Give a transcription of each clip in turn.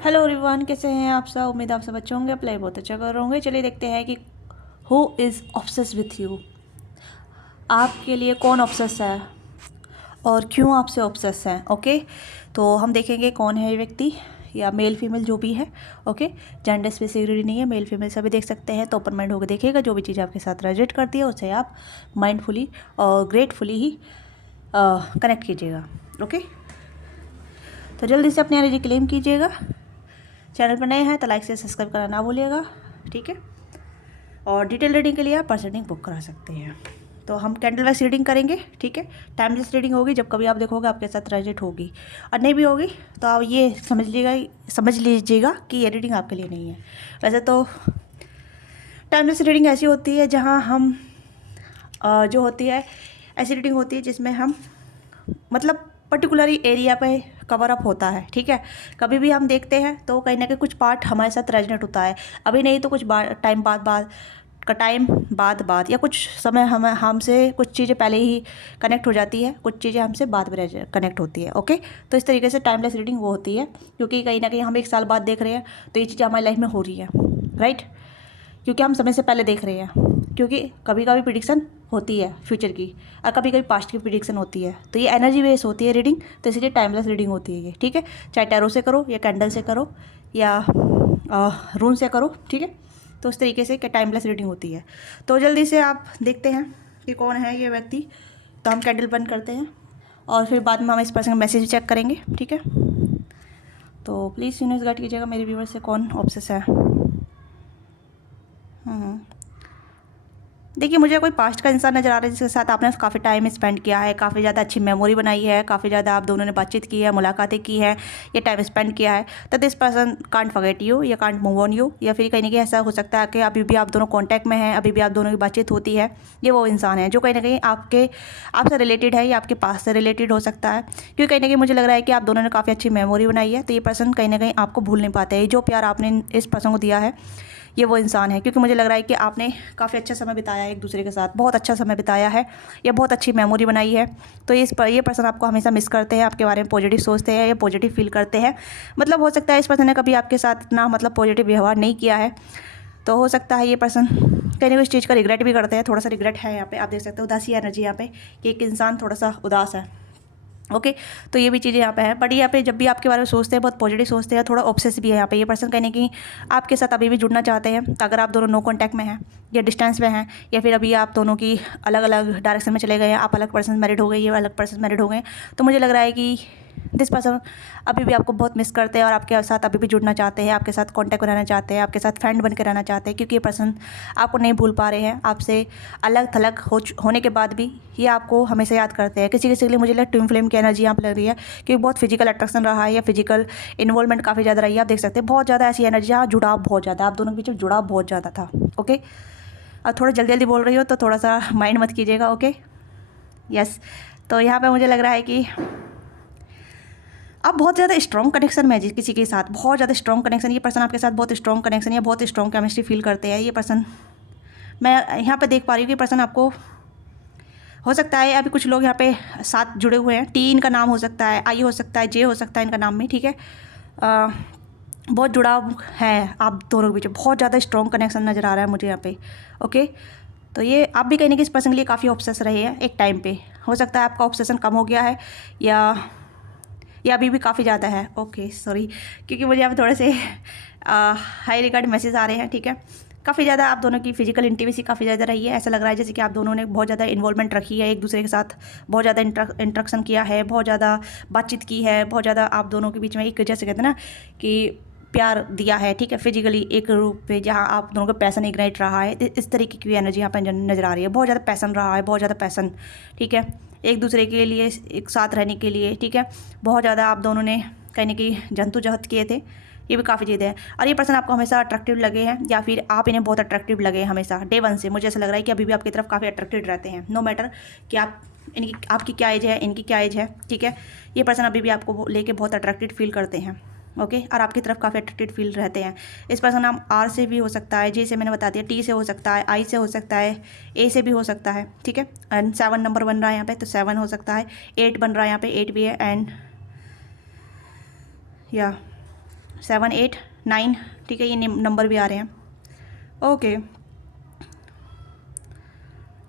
Hello everyone, कैसे हैं आप सब। उम्मीद आप सब अच्छे होंगे, अप्लाई बहुत अच्छा कर रहे होंगे। चलिए देखते हैं कि who is obsess with you. आपके लिए कौन ऑब्सेस है और क्यों आपसे ऑब्सेस है। ओके, तो हम देखेंगे कौन है ये व्यक्ति, या मेल फीमेल जो भी है। ओके, जेंडर स्पेसिफिक नहीं है, मेल फीमेल सभी देख सकते हैं। तो ओपन माइंड होकर देखिएगा, जो भी चीज़ आपके साथ रेजोनेट करती है उसे आप माइंडफुली और ग्रेटफुली ही कनेक्ट कीजिएगा। ओके, तो जल्दी से अपनी एनर्जी क्लेम कीजिएगा। चैनल पर नए हैं तो लाइक से सब्सक्राइब करना ना भूलिएगा, ठीक है। और डिटेल रीडिंग के लिए आप पर्सनल रीडिंग बुक करा सकते हैं। तो हम कैंडल वाइज रीडिंग करेंगे, ठीक है। टाइमलेस रीडिंग होगी, जब कभी आप देखोगे आपके साथ रेजोनेट होगी, और नहीं भी होगी तो आप ये समझ लीजिएगा कि ये रीडिंग आपके लिए नहीं है। वैसे तो टाइमलेस रीडिंग ऐसी होती है जहाँ हम जो होती है, ऐसी रीडिंग होती है जिसमें हम मतलब पर्टिकुलर एरिया पे कवर अप होता है, ठीक है। कभी भी हम देखते हैं तो कहीं ना कहीं कुछ पार्ट हमारे साथ रेजोनेट होता है, अभी नहीं तो कुछ टाइम बाद या कुछ समय हम हमसे कुछ चीज़ें पहले ही कनेक्ट हो जाती है, कुछ चीज़ें हमसे बाद में कनेक्ट होती है। ओके, तो इस तरीके से टाइमलेस रीडिंग वो होती है, क्योंकि कहीं ना कहीं हम 1 साल बाद देख रहे हैं तो ये चीज़ें हमारी लाइफ में हो रही है, राइट। क्योंकि हम समय से पहले देख रहे हैं, क्योंकि कभी कभी प्रिडिक्शन होती है फ्यूचर की और कभी कभी पास्ट की प्रिडिक्शन होती है। तो ये एनर्जी बेस होती है रीडिंग, तो इसलिए टाइमलेस रीडिंग होती है ये, ठीक है। चाहे टैरो से करो या कैंडल से करो या रून से करो, ठीक है। तो उस तरीके से क्या टाइमलेस रीडिंग होती है। तो जल्दी से आप देखते हैं कि कौन है ये व्यक्ति। तो हम कैंडल बंद करते हैं और फिर बाद में हम इस पर्सन का मैसेज चेक करेंगे, ठीक है। तो प्लीज़ यूनिवर्स गाइड कीजिएगा मेरे व्यूअर्स से कौन ऑब्सेस है। देखिए, मुझे कोई पास्ट का इंसान नज़र आ रहा है जिसके साथ आपने काफ़ी टाइम स्पेंड किया है, काफ़ी ज़्यादा अच्छी मेमोरी बनाई है, काफ़ी ज़्यादा आप दोनों ने बातचीत की है, मुलाकातें की है, या टाइम स्पेंड किया है। तो this person can't forget you या कांट मूव ऑन यू, या फिर कहीं ना कहीं ऐसा हो सकता है कि अभी भी आप दोनों कॉन्टैक्ट में हैं, अभी भी आप दोनों की बातचीत होती है। ये वो इंसान है जो कहीं ना कहीं आपसे रिलेटेड है या आपके पास से रिलेटेड हो सकता है, क्योंकि कहीं ना कहीं मुझे लग रहा है कि आप दोनों ने काफ़ी अच्छी मेमोरी बनाई है। तो ये पर्सन कहीं ना कहीं आपको भूल नहीं पाते हैं। जो प्यार आपने इस पर्सन को दिया है, ये वो इंसान है, क्योंकि मुझे लग रहा है कि आपने काफ़ी अच्छा समय बिताया है एक दूसरे के साथ, बहुत अच्छा समय बिताया है, या बहुत अच्छी मेमोरी बनाई है। तो ये पर्सन आपको हमेशा मिस करते हैं, आपके बारे में पॉजिटिव सोचते हैं या पॉजिटिव फील करते हैं। मतलब हो सकता है इस पर्सन ने कभी आपके साथ इतना मतलब पॉजिटिव व्यवहार नहीं किया है। तो हो सकता है ये पर्सन कहीं ना कहीं इस चीज़ का रिग्रेट भी करते हैं, थोड़ा सा रिग्रेट है यहाँ पे। आप देख सकते हो उदासी एनर्जी यहाँ पे कि एक इंसान थोड़ा सा उदास है। ओके, तो ये भी चीज़ें यहाँ पे है। बट यहाँ पे जब भी आपके बारे में सोचते हैं बहुत पॉजिटिव सोचते हैं, थोड़ा ऑब्सेस भी है यहाँ पे। ये पर्सन कहने की आपके साथ अभी भी जुड़ना चाहते हैं। तो अगर आप दोनों नो कांटेक्ट में हैं या डिस्टेंस में हैं, या फिर अभी आप दोनों की अलग अलग डायरेक्शन में चले गए हैं, आप अलग पर्सन मैरिड हो गए, ये अलग पर्सन मैरिड हो गए, तो मुझे लग रहा है कि दिस पर्सन अभी भी आपको बहुत मिस करते हैं और आपके साथ अभी भी जुड़ना चाहते हैं, आपके साथ कांटेक्ट बनाना चाहते हैं, आपके साथ फ्रेंड बन के रहना चाहते हैं, क्योंकि ये पर्सन आपको नहीं भूल पा रहे हैं। आपसे अलग थलग होने के बाद भी ये आपको हमेशा याद करते हैं। किसी किसी के लिए मुझे लगता है ट्विन फ्लेम की एनर्जी यहाँ पर लग रही है, क्योंकि बहुत फिजिकल अट्रैक्शन रहा है या फिजिकल इन्वॉल्वमेंट काफ़ी ज़्यादा रही है। आप देख सकते हैं बहुत ज़्यादा ऐसी एनर्जी, यहाँ जुड़ाव बहुत ज़्यादा, आप दोनों के बीच में जुड़ाव बहुत ज़्यादा था। ओके, और थोड़ा जल्दी जल्दी बोल रही हो तो थोड़ा सा माइंड मत कीजिएगा। Okay, yes. तो यहाँ पे मुझे लग रहा है कि आप बहुत ज़्यादा स्ट्रॉन्ग कनेक्शन में है किसी के साथ, बहुत ज़्यादा स्ट्रॉन्ग कनेक्शन। ये पर्सन आपके साथ बहुत स्ट्रॉन्ग कनेक्शन या बहुत स्ट्रॉन्ग केमिस्ट्री फील करते हैं। ये पर्सन मैं यहाँ पे देख पा रही हूँ कि पर्सन आपको हो सकता है अभी कुछ लोग यहाँ पे साथ जुड़े हुए हैं। टी इनका नाम हो सकता है, आई हो सकता है, जे हो सकता है इनका नाम में, ठीक है। बहुत जुड़ाव है आप दोनों के बीच, बहुत ज़्यादा स्ट्रॉन्ग कनेक्शन नज़र आ रहा है मुझे यहाँ पे। ओके, तो ये आप भी कहीं ना कहीं इस पर्सन के लिए काफ़ी ऑब्सेस रहे हैं एक टाइम पे। हो सकता है आपका ऑब्सेशन कम हो गया है या अभी भी काफ़ी ज़्यादा है। ओके, सॉरी, क्योंकि मुझे यहाँ पे थोड़े से हाई रिगार्ड मैसेज आ रहे हैं, ठीक है। काफ़ी ज़्यादा आप दोनों की फिजिकल इंटीमेसी काफ़ी ज़्यादा रही है। ऐसा लग रहा है जैसे कि आप दोनों ने बहुत ज़्यादा इन्वॉल्वमेंट रखी है एक दूसरे के साथ, बहुत ज़्यादा इंट्रैक्शन किया है, बहुत ज़्यादा बातचीत की है, बहुत ज़्यादा आप दोनों के बीच में एक जैसे कहते हैं ना कि प्यार दिया है, ठीक है। फिजिकली एक रूप पे जहाँ आप दोनों का पैसन इग्नाइट रहा है, इस तरीके की एनर्जी यहाँ पर नज़र आ रही है। बहुत ज़्यादा पैसन रहा है, बहुत ज़्यादा पैसन, ठीक है, एक दूसरे के लिए एक साथ रहने के लिए, ठीक है। बहुत ज़्यादा आप दोनों ने कहीं ना कहीं जंतुजहद किए थे। ये भी काफ़ी चीज़ें हैं। और ये पर्सन आपको हमेशा अट्रैक्टिव लगे हैं या फिर आप इन्हें बहुत अट्रैक्टिव लगे हैं हमेशा डे वन से। मुझे ऐसा लग रहा है कि अभी भी आपकी तरफ काफ़ी अट्रैक्टेड रहते हैं, नो मैटर कि आपकी क्या एज है, इनकी क्या एज है, ठीक है। ये पर्सन अभी भी आपको लेके बहुत अट्रैक्टेड फील करते हैं। ओके, और आपकी तरफ काफ़ी अट्रैक्टेड फील रहते हैं। इस पर्सन नाम आर से भी हो सकता है, जे से मैंने बता दिया, टी से हो सकता है, आई से हो सकता है, ए से भी हो सकता है, ठीक है। एंड 7 नंबर बन रहा है यहाँ पे, तो 7 हो सकता है। 8 बन रहा है यहाँ पे, 8 भी है। एंड या 7 8 9, ठीक है, ये नंबर भी आ रहे हैं। Okay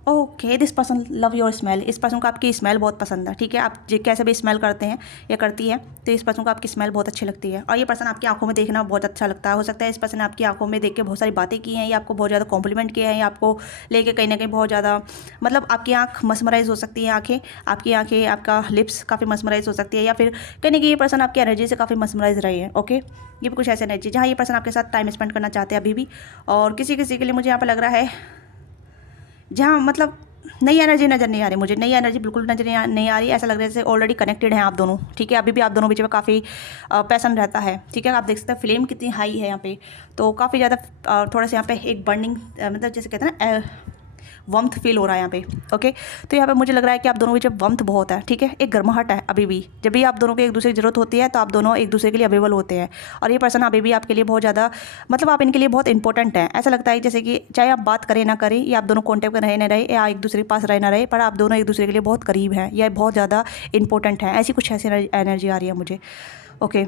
okay, this person love your smell, इस पर्सन को आपकी स्मेल बहुत पसंद है, ठीक है। आप कैसे भी स्मेल करते हैं या करती है, तो इस पर्सन को आपकी स्मेल बहुत अच्छी लगती है। और ये पर्सन आपकी आंखों में देखना बहुत अच्छा लगता है। हो सकता है इस पर्सन ने आपकी आंखों में देख के बहुत सारी बातें की हैं, या आपको बहुत ज़्यादा कॉम्प्लीमेंट किया है, या आपको लेके कहीं ना कहीं बहुत ज़्यादा, मतलब आपकी आँख मसमराइज हो सकती है, आपकी आँखें, आपका लिप्स काफ़ी मसमराइज हो सकती है, या फिर कहीं ना कहीं ये पर्सन आपकी एनर्जी से काफ़ी मसमराइज रही है। ओके, ये भी कुछ ऐसी एनर्जी जहाँ ये पर्सन आपके साथ टाइम स्पेंड करना चाहते हैं अभी भी। और किसी किसी के लिए मुझे यहाँ पर लग रहा है जहाँ मतलब नई एनर्जी नज़र नहीं आ रही, मुझे नई एनर्जी बिल्कुल नज़र नहीं आ रही। ऐसा लग रहा है जैसे ऑलरेडी कनेक्टेड हैं आप दोनों, ठीक है। अभी भी आप दोनों बीच में काफ़ी पैसन रहता है, ठीक है। आप देख सकते हैं फ्लेम कितनी हाई है यहाँ पे, तो काफ़ी ज़्यादा थोड़ा सा यहाँ पे एक बर्निंग, मतलब जैसे कहते हैं ना, वम्थ फील हो रहा है यहाँ पे। ओके, तो यहाँ पे मुझे लग रहा है कि आप दोनों बीच में वम्थ बहुत है, ठीक है, एक गर्माहट है अभी भी। जब भी आप दोनों को एक दूसरे की जरूरत होती है तो आप दोनों एक दूसरे के लिए अवेलेबल होते हैं। और ये पर्सन अभी भी आपके लिए बहुत ज़्यादा, मतलब आप इनके लिए बहुत इंपॉर्टेंट है। ऐसा लगता है जैसे कि चाहे आप बात करें ना करें, या आप दोनों कॉन्टैक्ट में रहे ना रहे, या एक दूसरे के पास रहे ना रहे, पर आप दोनों एक दूसरे के लिए बहुत करीब हैं, या बहुत ज़्यादा इंपॉर्टेंट है। ऐसी कुछ ऐसी एनर्जी आ रही है मुझे। ओके,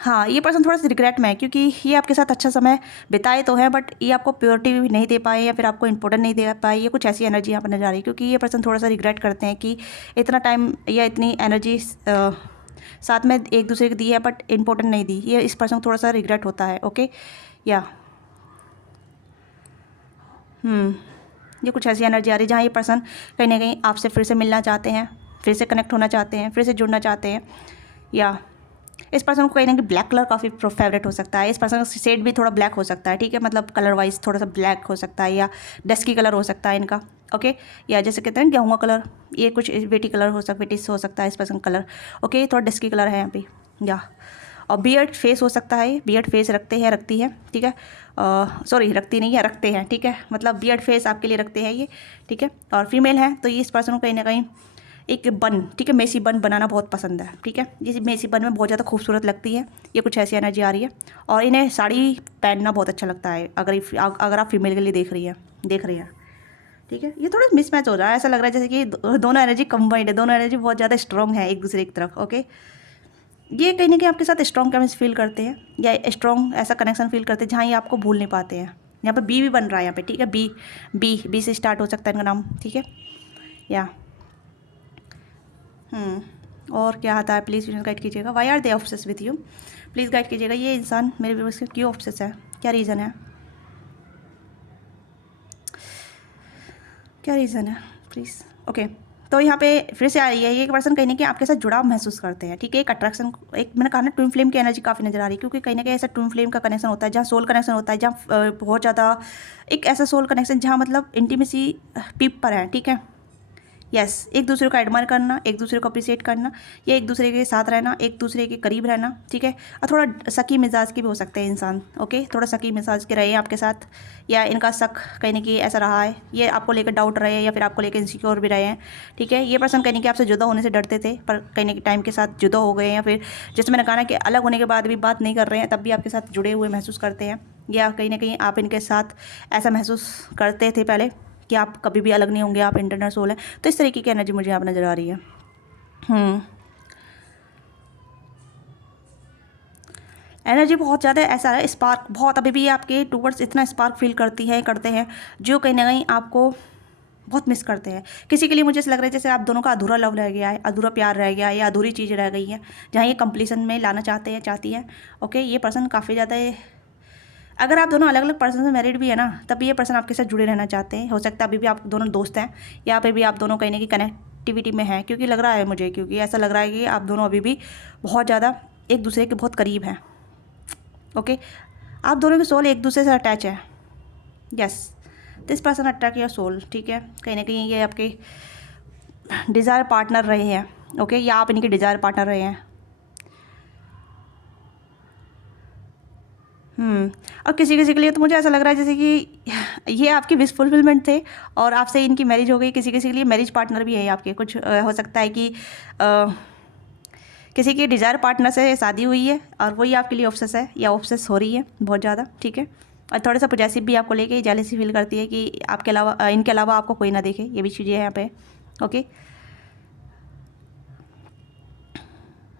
हाँ, ये पर्सन थोड़ा सा रिग्रेट में है, क्योंकि ये आपके साथ अच्छा समय बिताए तो हैं, बट ये आपको प्योरिटी भी नहीं दे पाए, या फिर आपको इंपॉर्टेंट नहीं दे पाए। ये कुछ ऐसी एनर्जी यहाँ पर नजर आ रही है, क्योंकि ये पर्सन थोड़ा सा रिग्रेट करते हैं कि इतना टाइम या इतनी एनर्जी साथ में एक दूसरे को दी है, बट इंपॉर्टेंट नहीं दी। ये इस पर्सन को थोड़ा सा रिग्रेट होता है। ओके, या ये कुछ ऐसी एनर्जी आ रही है जहाँ ये पर्सन कहीं ना कहीं आपसे फिर से मिलना चाहते हैं, फिर से कनेक्ट होना चाहते हैं, फिर से जुड़ना चाहते हैं। या इस पर्सन को कहीं ना कहीं ब्लैक कलर काफ़ी फेवरेट हो सकता है। इस पर्सन का शेड भी थोड़ा ब्लैक हो सकता है, ठीक है, मतलब कलर वाइज थोड़ा सा ब्लैक हो सकता है, या डस्की कलर हो सकता है इनका। ओके, या जैसे कहते हैं गेहूँ कलर, ये कुछ वेटी कलर वेटिस हो सकता है इस पर्सन कलर। ओके, थोड़ा डस्की कलर है यहाँ पे। या और बियर्ड फेस हो सकता है, बियर्ड फेस रखते हैं, रखती है, ठीक है। सॉरी, रखती नहीं है, रखते हैं, ठीक है, मतलब बियर्ड फेस आपके लिए रखते हैं ये, ठीक है। और फीमेल है तो ये इस पर्सन को कहीं ना कहीं एक बन, ठीक है, मेसी बन बनाना बहुत पसंद है, ठीक है। ये मेसी बन में बहुत ज़्यादा खूबसूरत लगती है। ये कुछ ऐसी एनर्जी आ रही है। और इन्हें साड़ी पहनना बहुत अच्छा लगता है, अगर आप फीमेल के लिए देख रही हैं, ठीक है। ये थोड़ा मिसमैच हो रहा है, ऐसा लग रहा है जैसे कि दोनों एनर्जी कंबाइंड है, दोनों एनर्जी बहुत ज़्यादा स्ट्रॉन्ग है एक दूसरे की तरफ। ओके, ये कहीं ना कहीं आपके साथ स्ट्रॉन्ग केमिस्ट्री फील करते हैं, या स्ट्रॉन्ग ऐसा कनेक्शन फील करते हैं जहाँ ये आपको भूल नहीं पाते हैं। यहाँ पर बी भी बन रहा है यहाँ पे, ठीक है, बी से स्टार्ट हो सकता है इनका नाम, ठीक है। या और क्या आता है, प्लीज़ गाइड कीजिएगा। Why are they obsess with you, please guide कीजिएगा। ये इंसान मेरे व्यूअर्स से क्यों ऑब्सेस है, क्या रीज़न है, क्या रीज़न है, प्लीज़। ओके, तो यहाँ पे फिर से आ रही है, ये एक पर्सन कहीं ना कहीं आपके साथ जुड़ाव महसूस करते हैं, ठीक है। एक अट्रैक्शन, एक मैंने कहा ना ट्विन फ्लेम की एनर्जी काफ़ी नजर आ रही है, क्योंकि कहीं ना कहीं ऐसा ट्विन फ्लेम का कनेक्शन होता है जहाँ सोल कनेक्शन होता है, जहाँ बहुत ज़्यादा एक ऐसा सोल कनेक्शन जहाँ मतलब इंटीमेसी पीप पर है, ठीक है। यस, एक दूसरे को एडमायर करना, एक दूसरे को अप्रिशिएट करना, या एक दूसरे के साथ रहना, एक दूसरे के करीब रहना, ठीक है। और थोड़ा शकी मिजाज के भी हो सकते हैं इंसान। ओके, थोड़ा शकी मिजाज के रहे हैं आपके साथ, या इनका शक कहीं ना कहीं ऐसा रहा है, ये आपको लेकर डाउट रहे हैं, या फिर आपको लेकर इनसिक्योर भी रहे हैं, ठीक है। ये पर्सन कहीं ना कहीं आपसे जुदा होने से डरते थे, पर कहीं ना कहीं टाइम के साथ जुदा हो गए हैं, या फिर जैसे मैंने कहा ना कि अलग होने के बाद भी बात नहीं कर रहे हैं, तब भी आपके साथ जुड़े हुए महसूस करते हैं, या कहीं ना कहीं आप इनके साथ ऐसा महसूस करते थे पहले कि आप कभी भी अलग नहीं होंगे, आप इंटरनल सोल हैं। तो इस तरीके की एनर्जी मुझे यहाँ नज़र आ रही है। एनर्जी बहुत ज़्यादा ऐसा है, स्पार्क बहुत अभी भी आपके टूवर्ड्स इतना स्पार्क फील करते हैं, जो कहीं ना कहीं आपको बहुत मिस करते हैं। किसी के लिए मुझे ऐसा लग रहा है जैसे आप दोनों का अधूरा लव रह गया है, अधूरा प्यार रह गया है, या अधूरी चीज़ रह गई है, जहाँ ये कंप्लीसन में लाना चाहती हैं। ओके, ये पर्सन काफ़ी ज़्यादा, अगर आप दोनों अलग अलग पर्सन से मैरिड भी है ना, तब ये पर्सन आपके साथ जुड़े रहना चाहते हैं। हो सकता है अभी भी आप दोनों दोस्त हैं, या पे भी आप दोनों कहीं ना कहीं कनेक्टिविटी में हैं, क्योंकि लग रहा है मुझे, क्योंकि ऐसा लग रहा है कि आप दोनों अभी भी बहुत ज़्यादा एक दूसरे के बहुत करीब हैं। ओके, आप दोनों की सोल एक दूसरे से अटैच है। Yes, this person attack your soul, ठीक है। कहीं ना कहीं ये आपके डिज़ायर पार्टनर रहे हैं, ओके, या आप इनके डिज़ायर पार्टनर रहे हैं। और किसी किसी के लिए तो मुझे ऐसा लग रहा है जैसे कि ये आपकी विश फुलफिलमेंट थे, और आपसे इनकी मैरिज हो गई। किसी किसी के लिए मैरिज पार्टनर भी है आपके, कुछ हो सकता है कि किसी के डिज़ायर पार्टनर से शादी हुई है, और वही आपके लिए ऑब्सेस है, या ऑब्सेस हो रही है बहुत ज़्यादा, ठीक है। और थोड़ा सा पॉजेसिव भी आपको लेके जेलसी फील करती है कि आपके अलावा, इनके अलावा आपको कोई ना देखे, ये भी चीज़ें हैं यहाँ पे। ओके,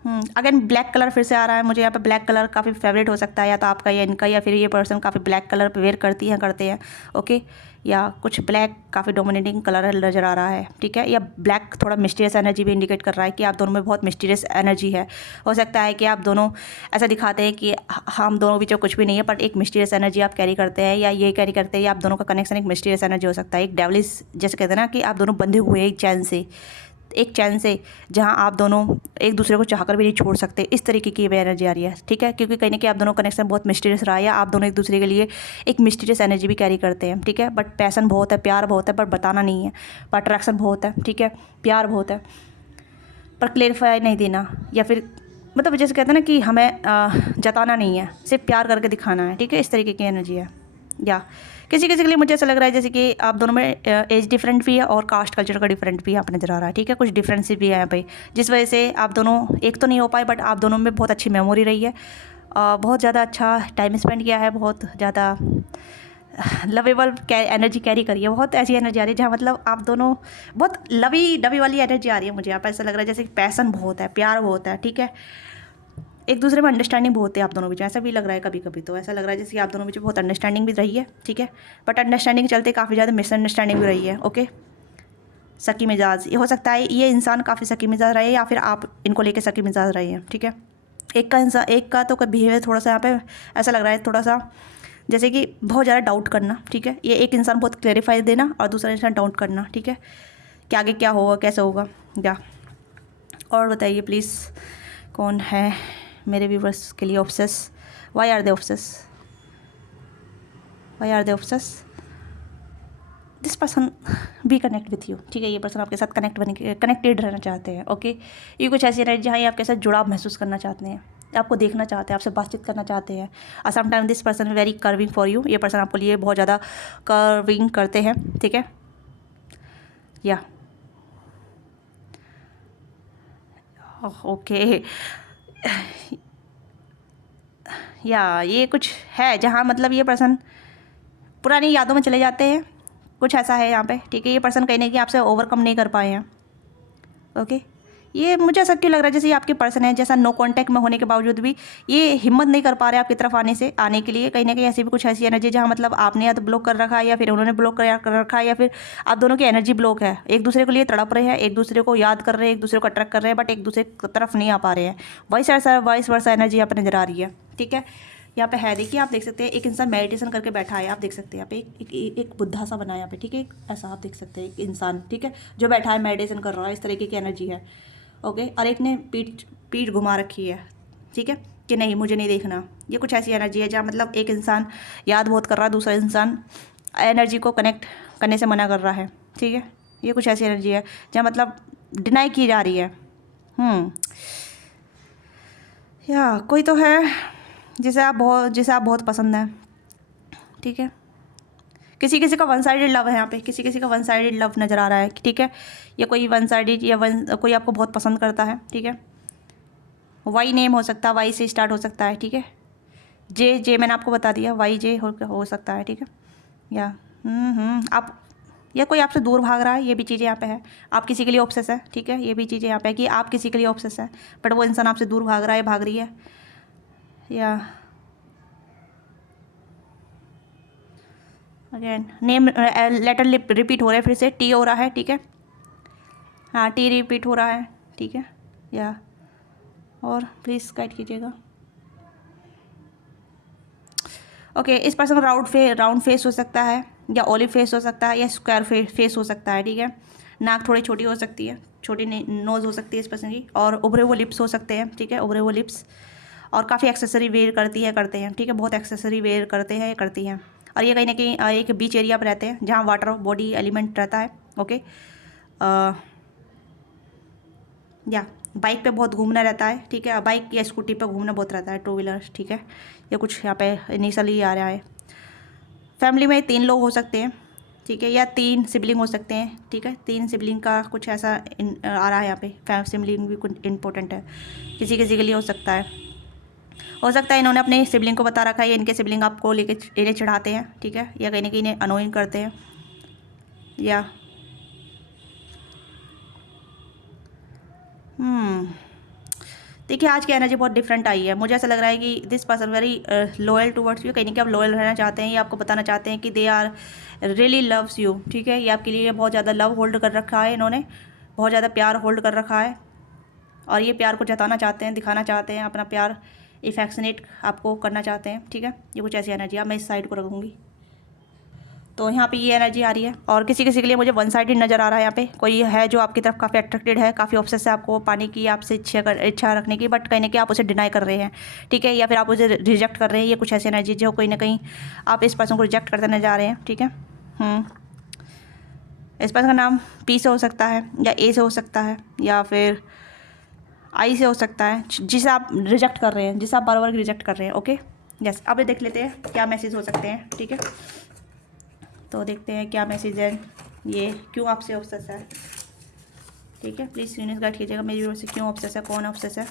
अगेन ब्लैक कलर फिर से आ रहा है मुझे यहाँ पे। ब्लैक कलर काफ़ी फेवरेट हो सकता है, या तो आपका या इनका, या फिर ये पर्सन काफ़ी ब्लैक कलर वेयर करते हैं। ओके, या कुछ ब्लैक काफ़ी डोमिनेटिंग कलर नज़र आ रहा है, ठीक है। या ब्लैक थोड़ा मिस्टीरियस एनर्जी भी इंडिकेट कर रहा है कि आप दोनों में बहुत मिस्टीरियस एनर्जी है। हो सकता है कि आप दोनों ऐसा दिखाते हैं कि हम दोनों बीच में कुछ भी नहीं है, बट एक मिस्टीरियस एनर्जी आप कैरी करते हैं, या ये कैरी करते हैं, या आप दोनों का कनेक्शन एक मिस्टीरियस एनर्जी हो सकता है। एक डेविलिश जैसे कहते हैं ना कि आप दोनों बंधे हुए हैं एक चैन से, जहां आप दोनों एक दूसरे को चाहकर भी नहीं छोड़ सकते, इस तरीके की एनर्जी आ रही है, ठीक है। क्योंकि कहीं ना कहीं आप दोनों कनेक्शन बहुत मिस्टीरियस रहा है, या आप दोनों एक दूसरे के लिए एक मिस्टीरियस एनर्जी भी कैरी करते हैं, ठीक है। बट पैसन बहुत है, प्यार बहुत है, पर बताना नहीं है। पर अट्रैक्शन बहुत है, ठीक है, प्यार बहुत है, पर क्लेरिफाई नहीं देना, या फिर मतलब जैसे कहते हैं ना कि हमें जताना नहीं है, सिर्फ प्यार करके दिखाना है, ठीक है। इस तरीके की एनर्जी है। या किसी किसी के लिए मुझे ऐसा लग रहा है जैसे कि आप दोनों में एज डिफरेंट भी है और कास्ट कल्चर का डिफरेंट भी यहाँ पर नज़र आ रहा है, ठीक है। कुछ डिफरेंस भी है यहाँ पे, जिस वजह से आप दोनों एक तो नहीं हो पाए, बट आप दोनों में बहुत अच्छी मेमोरी रही है, बहुत ज़्यादा अच्छा टाइम स्पेंड किया है, बहुत ज़्यादा लवेबल एनर्जी कैरी करी है। बहुत ऐसी एनर्जी आ रही है जहाँ मतलब आप दोनों बहुत लवी डबी वाली एनर्जी आ रही है मुझे यहाँ पर। ऐसा लग रहा है जैसे पैसन बहुत है, प्यार बहुत है, ठीक है। एक दूसरे में अंडरस्टैंडिंग बहुत है आप दोनों बीच, ऐसा भी लग रहा है कभी कभी। तो ऐसा लग रहा है जैसे कि आप दोनों बीच बहुत अंडरस्टैंडिंग भी रही है, ठीक है। बट अंडरस्टैंडिंग चलते काफ़ी ज़्यादा मिसअंडरस्टैंडिंग भी रही है। ओके, सकी मिजाज, ये हो सकता है ये इंसान काफ़ी सकी मिजाज रहे, या फिर आप इनको लेके सकी मिजाज रहे हैं, ठीक है। एक का तो बिहेवियर थोड़ा सा यहाँ पे ऐसा लग रहा है, थोड़ा सा जैसे कि बहुत ज़्यादा डाउट करना, ठीक है। ये एक इंसान बहुत क्लेरिफाई देना और दूसरा इंसान डाउट करना, ठीक है, कि आगे क्या होगा, कैसे होगा। या और बताइए प्लीज़, कौन है मेरे व्यूवर्स के लिए obsess? Why are they obsess? Why are they obsess? This person be connect with you, ठीक है। ये पर्सन आपके साथ कनेक्टेड रहना चाहते हैं। ओके, ये कुछ ऐसी एनर्जी जहाँ ये आपके साथ जुड़ाव महसूस करना चाहते हैं, आपको देखना चाहते हैं, आपसे बातचीत करना चाहते हैं। और sometime this person very curving for you, ये पर्सन आपके लिए बहुत ज़्यादा कर्विंग करते हैं, ठीक है। या ओके, या ये कुछ है जहाँ मतलब ये पर्सन पुरानी यादों में चले जाते हैं, कुछ ऐसा है यहाँ पे, ठीक है। ये पर्सन कहीं ना कहीं आपसे ओवरकम नहीं कर पाए हैं। ओके, ये मुझे ऐसा क्यों लग रहा है जैसे ये आपके पर्सन है, जैसा नो कांटेक्ट में होने के बावजूद भी ये हिम्मत नहीं कर पा रहे आपकी तरफ आने के लिए। कहीं ना कहीं ऐसी भी कुछ ऐसी एनर्जी जहाँ मतलब आपने या तो ब्लॉक कर रखा है, या फिर उन्होंने ब्लॉक कर रखा है, या फिर आप दोनों की एनर्जी ब्लॉक है। एक दूसरे के लिए तड़प रहे हैं, एक दूसरे को याद कर रहे हैं, एक दूसरे को अट्रैक्ट कर रहे हैं, बट एक दूसरे की तरफ नहीं आ पा रहे हैं। वाइस वर्सा एनर्जी यहाँ पर नजर आ रही है, ठीक है। यहाँ पे है, देखिए आप देख सकते हैं एक इंसान मेडिटेशन करके बैठा है, आप देख सकते हैं यहाँ पे एक बुद्धा सा बना है यहाँ पे, ठीक है। ऐसा आप देख सकते हैं एक इंसान, ठीक है, जो बैठा है मेडिटेशन कर रहा है, इस तरीके की एनर्जी है। ओके, और एक ने पीठ घुमा रखी है, ठीक है, कि नहीं मुझे नहीं देखना। ये कुछ ऐसी एनर्जी है जहाँ मतलब एक इंसान याद बहुत कर रहा है, दूसरा इंसान एनर्जी को कनेक्ट करने से मना कर रहा है, ठीक है। ये कुछ ऐसी एनर्जी है जहाँ मतलब डिनाई की जा रही है। या कोई तो है जिसे आप बहुत पसंद है, ठीक है। किसी किसी का वन साइडेड लव है यहाँ पे, किसी किसी का वन साइडेड लव नज़र आ रहा है, ठीक है। या कोई वन साइडेड या कोई आपको बहुत पसंद करता है, ठीक है। वाई नेम हो सकता है, वाई से स्टार्ट हो सकता है, ठीक है। जे मैंने आपको बता दिया, वाई जे हो सकता है, ठीक है। या आप, या कोई आपसे दूर भाग रहा है, ये भी चीज़ें यहाँ पे है। आप किसी के लिए ऑब्सेस है, ठीक है, ये भी चीज़ें यहाँ पे है कि आप किसी के लिए ऑब्सेस है, बट वो इंसान आपसे दूर भाग रहा है, भाग रही है। या अगेन नेम लेटर रिपीट हो रहा है, फिर से टी हो रहा है, ठीक है। हाँ, टी रिपीट हो रहा है, ठीक है। या और प्लीज़ गाइड कीजिएगा। ओके, इस पर्सन का राउंड फेस हो सकता है, या ओलिव फेस हो सकता है, या स्क्वायर फेस हो सकता है, ठीक है। नाक थोड़ी छोटी हो सकती है, छोटी नोज़ हो सकती है इस पर्सन की, और उभरे हुए लिप्स हो सकते हैं, ठीक है, उभरे हुए लिप्स। और काफ़ी एक्सेसरी वेयर करते हैं, ठीक है, बहुत एक्सेसरी वेयर करते हैं, करती हैं। और ये कहीं ना कहीं एक बीच एरिया पर रहते हैं जहाँ वाटर बॉडी एलिमेंट रहता है। ओके, या बाइक पे बहुत घूमना रहता है, ठीक है, बाइक या स्कूटी पे घूमना बहुत रहता है, टू व्हीलर, ठीक है। ये कुछ यहाँ पे इनिशियली आ रहा है। फैमिली में 3 लोग हो सकते हैं, ठीक है, या 3 सिबलिंग हो सकते हैं, ठीक है। 3 सिबलिंग का कुछ ऐसा आ रहा है यहाँ पे। सिबलिंग भी कुछ इंपॉर्टेंट है, किसी किसी के लिए हो सकता है इन्होंने अपने सिबलिंग को बता रखा है, या इनके सिबलिंग आपको लेके इन्हें चढ़ाते हैं, ठीक है, या कहीं ना कहीं इन्हें अनोइंग करते हैं। या देखिए आज की एनर्जी बहुत डिफरेंट आई है। मुझे ऐसा लग रहा है कि this person very loyal towards you. कहीं ना कहीं आप लॉयल रहना चाहते हैं, ये आपको बताना चाहते हैं कि they are really loves you. ठीक है, ये आपके लिए बहुत ज़्यादा लव होल्ड कर रखा है, इन्होंने बहुत ज़्यादा प्यार होल्ड कर रखा है और ये प्यार को जताना चाहते हैं, दिखाना चाहते हैं अपना प्यार, इफेक्शनेट आपको करना चाहते हैं। ठीक है, ये कुछ ऐसी एनर्जी। अब मैं इस साइड को रखूँगी तो यहाँ पे ये एनर्जी आ रही है। और किसी किसी के लिए मुझे वन साइडेड नज़र आ रहा है। यहाँ पे कोई है जो आपकी तरफ काफ़ी अट्रैक्टेड है, काफ़ी ऑब्सेस है आपको पाने की, आपसे इच्छा रखने की, बट कहीं ना कहीं आप उसे डिनाई कर रहे हैं। ठीक है, या फिर आप उसे रिजेक्ट कर रहे हैं। ये कुछ ऐसी एनर्जी जो कहीं ना कहीं आप इस पर्सन को रिजेक्ट करते नजर आ रहे हैं। ठीक है, इस पर्सन का नाम पी से हो सकता है या ए से हो सकता है या फिर आई से हो सकता है, जिसे आप रिजेक्ट कर रहे हैं, जिसे आप बार बार रिजेक्ट कर रहे हैं। ओके यस, अब ये देख लेते हैं क्या मैसेज हो सकते हैं। ठीक है, तो देखते हैं क्या मैसेज है, ये क्यों आपसे ऑब्सेस है। ठीक है, प्लीज़ यूनिवर्स गाइड कीजिएगा मेरी व्यूअर्स से, क्यों ऑब्सेस है, कौन ऑब्सेस है।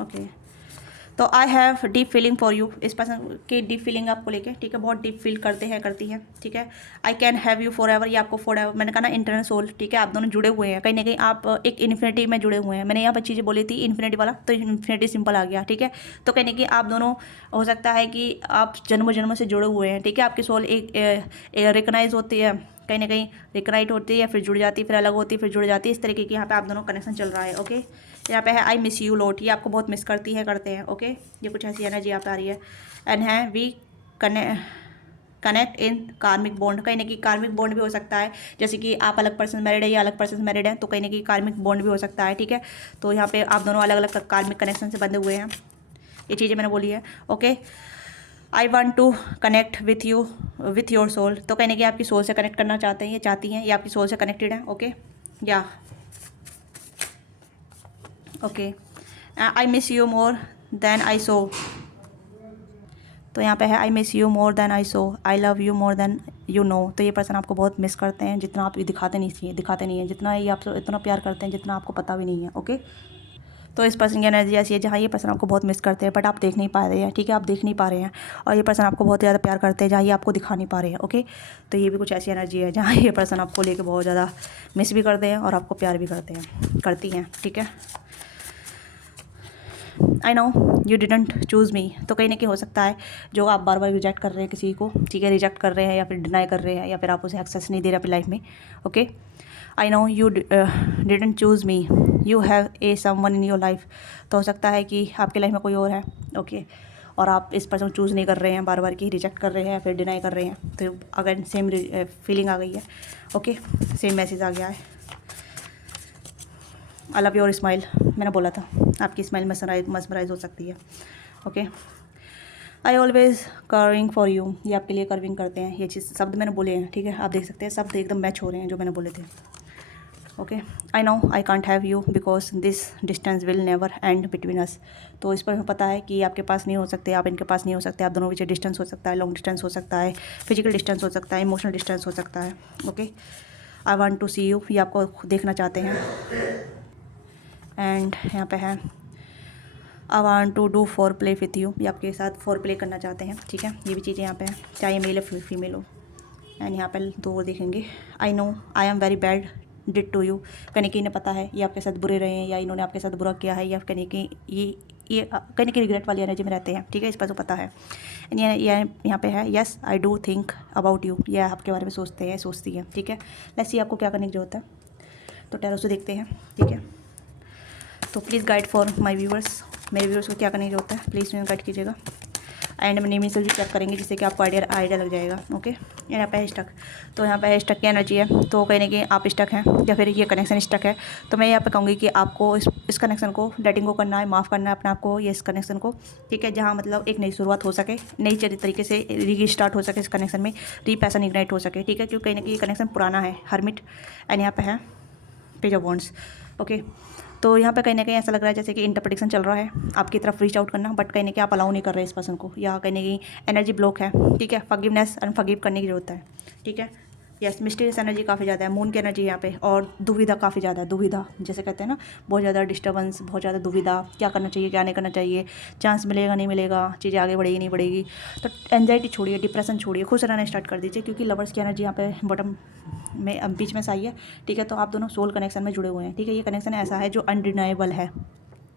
ओके, तो I have deep feeling for you. इस पर्सन की डीप फीलिंग आपको लेके, ठीक है, बहुत डीप फील करते हैं, करती है। ठीक है, I can have you for ever, ये आपको फॉर एवर, मैंने कहा ना इंटरनल सोल। ठीक है, आप दोनों जुड़े हुए हैं, कहीं ना कहीं आप एक इन्फिनिटी में जुड़े हुए हैं। मैंने यहाँ पर चीज़ें बोली थी इन्फिनिटी वाला, तो इन्फिनिटी सिंपल आ गया। ठीक है, तो कहीं ना कहीं आप दोनों हो सकता है कि आप जन्म जन्म से जुड़े हुए हैं। ठीक है, आपकी सोल एक रिकनाइज होती है, कहीं ना कहीं रिकनाइट होती है, फिर जुड़ जाती है, फिर अलग होती है, फिर जुड़ जाती है। इस तरीके की यहाँ पे आप दोनों कनेक्शन चल रहा है। ओके, यहाँ पे है आई मिस यू लॉट, ये आपको बहुत मिस करती है, करते हैं। ओके, ये कुछ ऐसी एनर्जी यहाँ पे आ रही है। एंड है वी कनेक्ट इन कार्मिक बॉन्ड, कहीं ना कहीं कार्मिक बॉन्ड भी हो सकता है, जैसे कि आप अलग पर्सन मैरिड है या अलग पर्सन मैरिड है, तो कहीं ना कहीं कार्मिक बॉन्ड भी हो सकता है। ठीक है, तो यहाँ पे आप दोनों अलग अलग कार्मिक कनेक्शन से बंधे हुए हैं, ये चीज़ें मैंने बोली है। Okay, I want to connect with you with your soul, तो कहीं ना कहीं आपकी सोल से कनेक्ट करना चाहते हैं, ये चाहती हैं, ये आपकी सोल से कनेक्टेड है। ओके या okay, I miss you more than I saw, तो यहाँ पे है I miss you more than I saw, I love you more than you know, तो ये पर्सन आपको बहुत मिस करते हैं, जितना आप दिखाते नहीं हैं, जितना ये आपसे इतना प्यार करते हैं जितना आपको पता भी नहीं है। ओके, तो इस पर्सन की एनर्जी ऐसी है जहाँ ये पर्सन आपको बहुत मिस करते हैं, बट आप देख नहीं पा रहे हैं। ठीक है, आप देख नहीं पा रहे हैं, और ये पर्सन आपको बहुत ज़्यादा प्यार करते हैं जहाँ ये आपको दिखा नहीं पा रहे हैं। ओके, तो ये भी कुछ ऐसी एनर्जी है जहाँ ये पर्सन आपको लेके बहुत ज़्यादा मिस भी करते हैं और आपको प्यार भी करती हैं। ठीक है, I know you didn't choose me, तो कहीं ना कहीं हो सकता है जो आप बार बार रिजेक्ट कर रहे हैं किसी को। ठीक है, रिजेक्ट कर रहे हैं या फिर डिनाई कर रहे हैं या फिर आप उसे एक्सेस नहीं दे रहे अपनी लाइफ में। Okay, I know you didn't choose me, you have a someone in your life, तो हो सकता है कि आपकी लाइफ में कोई और है। ओके, और आप इस पर्सन को चूज़ नहीं कर रहे हैं, बार बार की रिजेक्ट कर रहे हैं, फिर डिनाई कर रहे हैं, तो अगर सेम फीलिंग आ गई है। ओके, सेम मैसेज आ गया है। आई लव योर स्माइल, मैंने बोला था आपकी स्माइल मसमराइज हो सकती है। Okay, I always curving for you, ये आपके लिए कर्विंग करते हैं, ये चीज़ शब्द मैंने बोले हैं। ठीक है, आप देख सकते हैं शब्द एकदम मैच हो रहे हैं जो मैंने बोले थे। Okay, I know I can't have you because this distance will never and between us, तो इस पर हमें पता है कि आपके पास नहीं हो सकते, आप इनके पास नहीं हो सकते, आप दोनों के बीच डिस्टेंस हो सकता है, लॉन्ग डिस्टेंस हो सकता है, फिजिकल डिस्टेंस हो सकता है, इमोशनल डिस्टेंस हो सकता है। Okay, I want to see you, ये आपको देखना चाहते हैं। एंड यहाँ पे है I want to do for play with you, ये आपके साथ फॉर प्ले करना चाहते हैं। ठीक है, ये भी चीज़ें यहाँ पे हैं, चाहे मेल या फीमेल हो। एंड यहाँ पे दो और देखेंगे, I know I am very bad did to you, कहीं कि इन्हें पता है ये आपके साथ बुरे रहे हैं या इन्होंने आपके साथ बुरा किया है, या कहीं कि ये कहीं कि रिग्रेट वाली एनर्जी में रहते हैं। ठीक है, इस पर तो पता है। यहाँ पे है yes I do think about you, ये आपके बारे में सोचते हैं, सोचती है। ठीक है, लेट्स सी आपको क्या करने की जरूरत है, तो टैरो से देखते हैं। ठीक है, तो please guide for my viewers, मेरे व्यूअर्स को क्या करने की जरूरत है, प्लीज़ मुझे गाइड कीजिएगा। एंड में नेम से भी चेक करेंगे जिससे कि आपको आइडिया लग जाएगा। ओके, यहाँ पे है स्टक, तो यहाँ पे है स्टक की एनर्जी है, तो कहीं ना कहीं आप स्टक हैं या फिर ये कनेक्शन स्टक है, तो मैं यहाँ पे कहूँगी कि आपको इस कनेक्शन को लेटिंग को करना है, माफ़ करना है अपने आप को, ये इस कनेक्शन को। ठीक है, जहाँ मतलब एक नई शुरुआत हो सके, नई तरीके से रीस्टार्ट हो सके इस कनेक्शन में, पैसन इग्नाइट हो सके। ठीक है, क्योंकि कहीं ना कहीं कनेक्शन पुराना है, हर्मिट। एंड यहाँ पे है पेज ऑफ वॉन्ड्स। ओके, तो यहाँ पे कहीं ना कहीं ऐसा लग रहा है जैसे कि इंटरप्रिटेशन चल रहा है आपकी तरफ रीच आउट करना, बट कहीं ना कहीं आप अलाउ नहीं कर रहे इस पर्सन को, या कहीं ना कहीं एनर्जी ब्लॉक है। ठीक है, फॉरगिवनेस एंड फॉरगिव करने की जरूरत है। ठीक है, यस, मिस्टीरियस एनर्जी काफ़ी ज़्यादा है, मून की एनर्जी यहाँ पे, और दुविधा काफ़ी ज़्यादा है। दुविधा जैसे कहते हैं ना, बहुत ज़्यादा डिस्टर्बेंस, बहुत ज़्यादा दुविधा, क्या करना चाहिए क्या नहीं करना चाहिए, चांस मिलेगा नहीं मिलेगा, चीज़ें आगे बढ़ेगी नहीं बढ़ेगी। तो एंजाइटी छोड़िए, डिप्रेशन छोड़िए, खुश रहना स्टार्ट कर दीजिए, क्योंकि लवर्स की एनर्जी यहाँ पे बॉटम में बीच में से आई है, ठीक है। तो आप दोनों सोल कनेक्शन में जुड़े हुए हैं, ठीक है। ये कनेक्शन ऐसा है जो अनडिनाइबल है,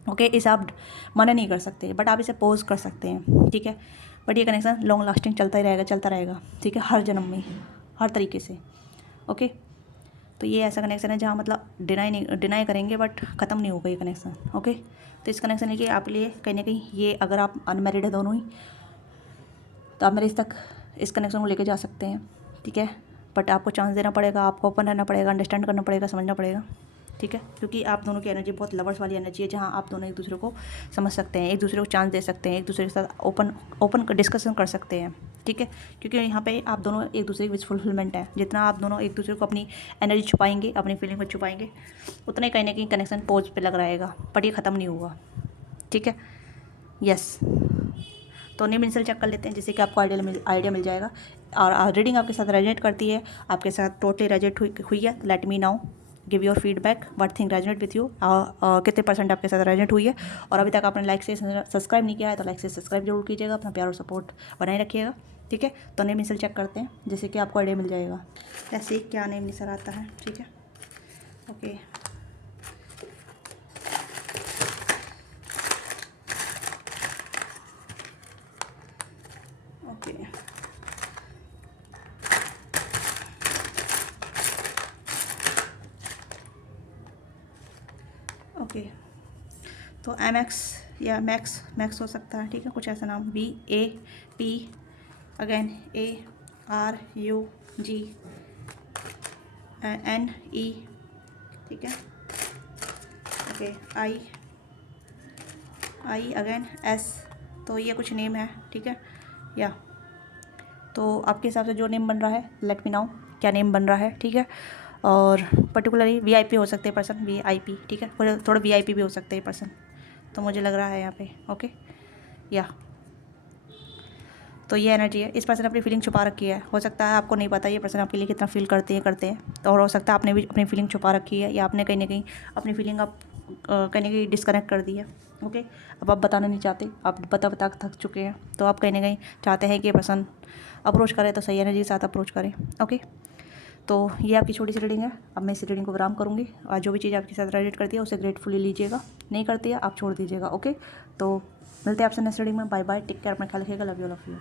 ओके। इसे आप मना नहीं कर सकते, बट आप इसे पोज कर सकते हैं, ठीक है। बट ये कनेक्शन लॉन्ग लास्टिंग चलता ही रहेगा, चलता रहेगा, ठीक है, हर जन्म में, हर तरीके से, ओके। तो ये ऐसा कनेक्शन है जहाँ मतलब डिनाई करेंगे बट ख़त्म नहीं होगा ये कनेक्शन, ओके। तो इस कनेक्शन के आपके लिए कहीं ना कहीं ये, अगर आप अनमैरिड है दोनों ही, तो आप मैरिज तक इस कनेक्शन को लेके जा सकते हैं, ठीक है। बट आपको चांस देना पड़ेगा, आपको ओपन रहना पड़ेगा, अंडरस्टैंड करना पड़ेगा, समझना पड़ेगा, ठीक है। क्योंकि आप दोनों की एनर्जी बहुत लवर्स वाली एनर्जी है, जहाँ आप दोनों एक दूसरे को समझ सकते हैं, एक दूसरे को चांस दे सकते हैं, एक दूसरे के साथ ओपन डिस्कशन कर सकते हैं, ठीक है। क्योंकि यहाँ पे आप दोनों एक दूसरे की विश फुलफिलमेंट है। जितना आप दोनों एक दूसरे को अपनी एनर्जी छुपाएंगे, अपनी फीलिंग को छुपाएंगे, उतना ही कहीं ना कहीं कनेक्शन पोज पे लग रहेगा, बट ये ख़त्म नहीं होगा, ठीक है। यस, तो नेम इनिशियल चेक कर लेते हैं, जिससे कि आपको आइडिया मिल जाएगा। और रीडिंग आपके साथ रेजोनेट करती है, आपके साथ टोटली रेजोनेट हुई है, let me now, give your feedback, what thing resonate with you, कितने % आपके साथ रेजोनेट हुई है। और अभी तक आपने लाइक से सब्सक्राइब नहीं किया है तो लाइक से सब्सक्राइब जरूर कीजिएगा, अपना प्यार और सपोर्ट बनाए रखिएगा, ठीक है। तो नेम इनिशियल चेक करते हैं, जिससे कि आपको आइडिया मिल जाएगा ऐसे क्या नेम इनिशियल आता है, ठीक है, ओके। Okay, okay. तो MX या मैक्स हो सकता है, ठीक है, कुछ ऐसा नाम, VAP, अगेन ARUG NE, ठीक है, ओके, I अगेन S। तो ये कुछ नेम है, ठीक है, या तो आपके हिसाब से जो नेम बन रहा है, लेट मी नाउ क्या नेम बन रहा है, ठीक है। और पर्टिकुलरली VIP हो सकते हैं पर्सन, VIP, ठीक है, थोड़ा VIP भी हो सकते हैं पर्सन, तो मुझे लग रहा है यहाँ पे, ओके, या तो ये एनर्जी है। इस पर्सन ने अपनी फीलिंग छुपा रखी है, हो सकता है आपको नहीं पता ये पर्सन आपके लिए कितना फील करते हैं, और हो सकता है आपने भी अपनी फीलिंग छुपा रखी है, या आपने कहीं ना कहीं अपनी फीलिंग आप कहीं ना कहीं डिस्कनेक्ट कर दी है, ओके। अब आप बताना नहीं चाहते, आप बता थक चुके हैं, तो आप कहीं ना कहीं चाहते हैं कि ये पर्सन अप्रोच करे तो सही एनर्जी के साथ अप्रोच करें, ओके। तो ये आपकी छोटी सी रीडिंग है। अब मैं इस रीडिंग को विराम करूँगी, और जो भी चीज़ आपके साथ रिलेट करती है उसे ग्रेटफुली लीजिएगा, नहीं करती है आप छोड़ दीजिएगा, ओके। तो मिलते हैं आपसे नेक्स्ट रीडिंग में, बाय बाय, टेक केयर, अपना ख्याल रखिएगा, लव यू, लव यू।